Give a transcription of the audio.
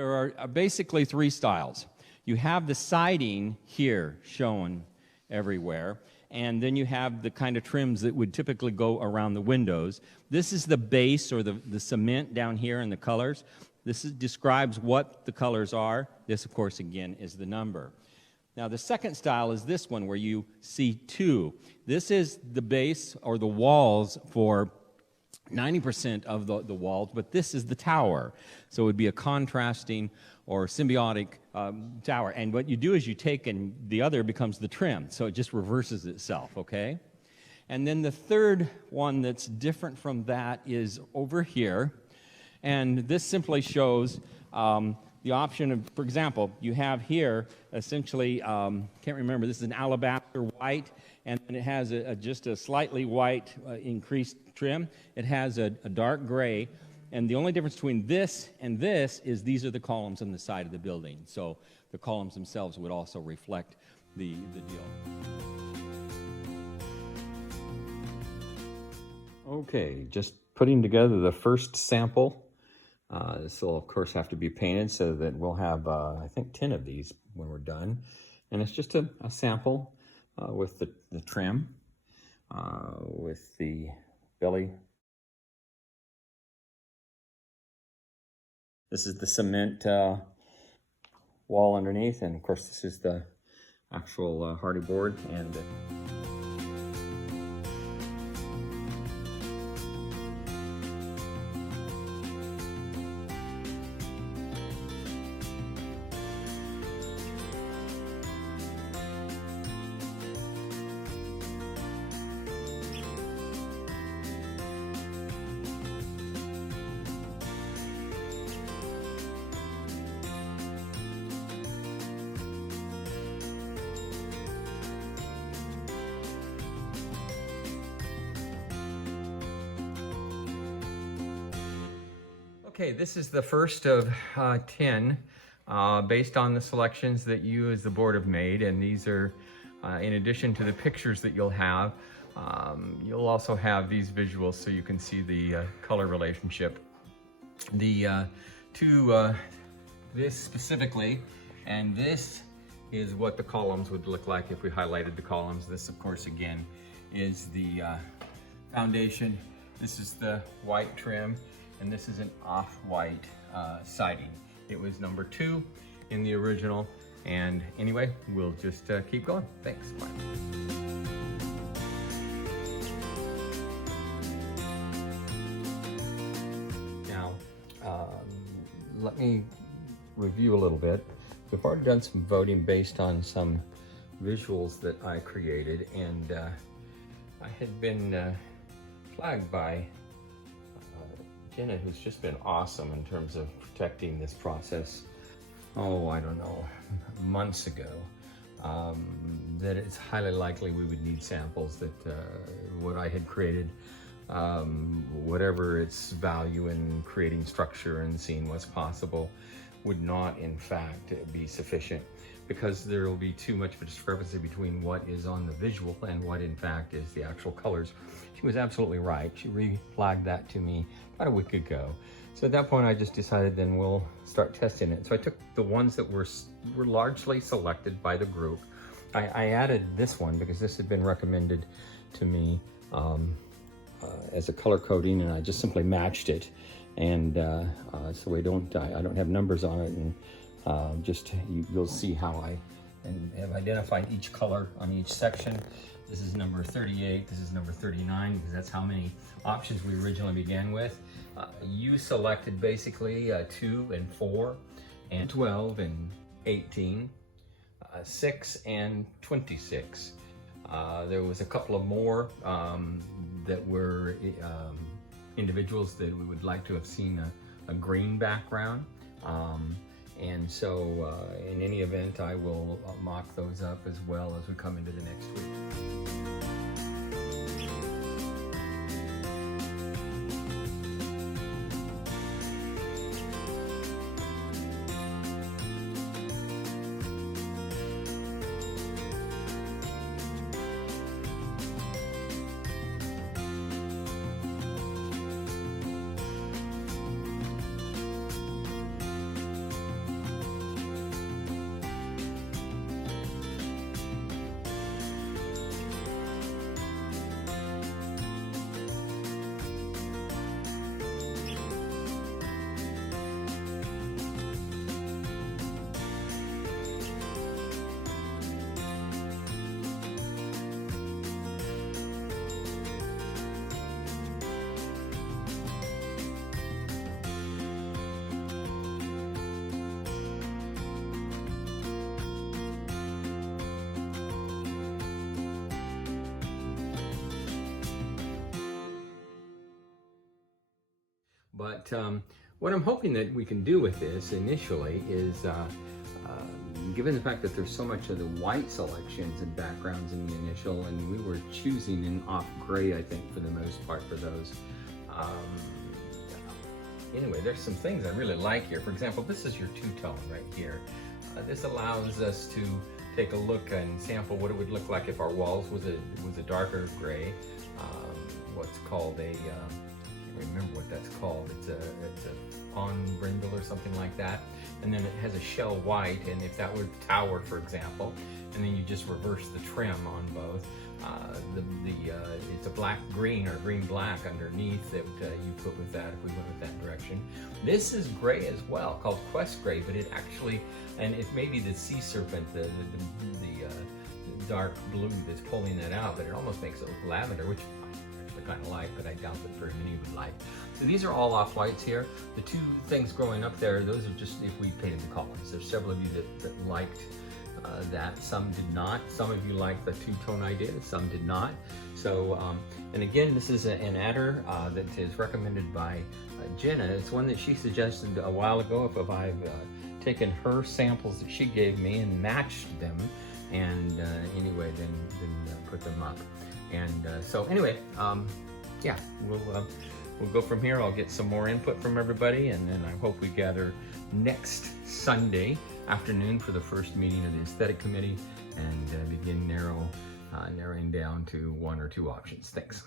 There are basically three styles. You have the siding here shown everywhere, and then you have the kind of trims that would typically go around the windows. This is the base, or the cement down here in the colors. This describes what the colors are. This, of course, again, is the number. Now, the second style is this one where you see two. This is the base or the walls for 90% of the walls, but this is the tower. So it would be a contrasting or symbiotic tower. And what you do is you take, and the other becomes the trim. So it just reverses itself, okay? And then the third one that's different from that is over here. And this simply shows the option of, for example, you have here essentially, can't remember, this is an alabaster white, and then it has just a slightly white increased trim. It has a dark gray, and the only difference between this and this is these are the columns on the side of the building. So the columns themselves would also reflect the deal. Okay, just putting together the first sample. This will, of course, have to be painted so that we'll have, I think, 10 of these when we're done. And it's just a sample with the trim, with the belly. This is the cement wall underneath, and of course, this is the actual hardy board. And okay, this is the first of 10 based on the selections that you as the board have made, and these are in addition to the pictures that you'll have, you'll also have these visuals so you can see the color relationship. The this specifically, and this is what the columns would look like if we highlighted the columns. This, of course, again, is the foundation. This is the white trim, and this is an off-white siding. It was number 2 in the original, and anyway, we'll just keep going. Thanks. Bye. Now, let me review a little bit. We've already done some voting based on some visuals that I created, and I had been flagged by Jenna, who's just been awesome in terms of protecting this process. Oh, I don't know, months ago, that it's highly likely we would need samples that what I had created, whatever its value in creating structure and seeing what's possible, would not in fact be sufficient, because there will be too much of a discrepancy between what is on the visual and what in fact is the actual colors. She was absolutely right. She re-flagged that to me about a week ago. So at that point I just decided then we'll start testing it. So I took the ones that were largely selected by the group. I added this one because this had been recommended to me as a color coding, and I just simply matched it. And so I don't have numbers on it, and you'll see how I have identified each color on each section. This is number 38, this is number 39, because that's how many options we originally began with. You selected basically 2 and 4, and 12 and 18, 6 and 26. There was a couple of more that were individuals that we would like to have seen a green background. And so in any event, I will mock those up as well as we come into the next week. But what I'm hoping that we can do with this initially is, given the fact that there's so much of the white selections and backgrounds in the initial, and we were choosing an off gray, I think, for the most part for those. Anyway, there's some things I really like here. For example, this is your two-tone right here. This allows us to take a look and sample what it would look like if our walls was a darker gray. What's called a, I can't remember what that's called. It's a pond brindle or something like that. And then it has a shell white, and if that were the tower, for example, and then you just reverse the trim on both. It's a black green or green black underneath that you put with that if we went with that direction. This is gray as well, called Quest Gray, but it actually, and it may be the sea serpent, the dark blue that's pulling that out, but it almost makes it look lavender, which I actually kind of like, but I doubt that very many would like. So these are all off whites here. The two things growing up there, those are just if we painted the columns. There's several of you that liked that. Some did not. Some of you liked the two-tone idea, some did not. So, and again, this is an adder that is recommended by Jenna. It's one that she suggested a while ago. If I've taken her samples that she gave me and matched them, and anyway, then put them up. And so anyway, yeah, we'll go from here. I'll get some more input from everybody, and then I hope we gather next Sunday afternoon for the first meeting of the aesthetic committee and begin narrowing down to one or two options. Thanks.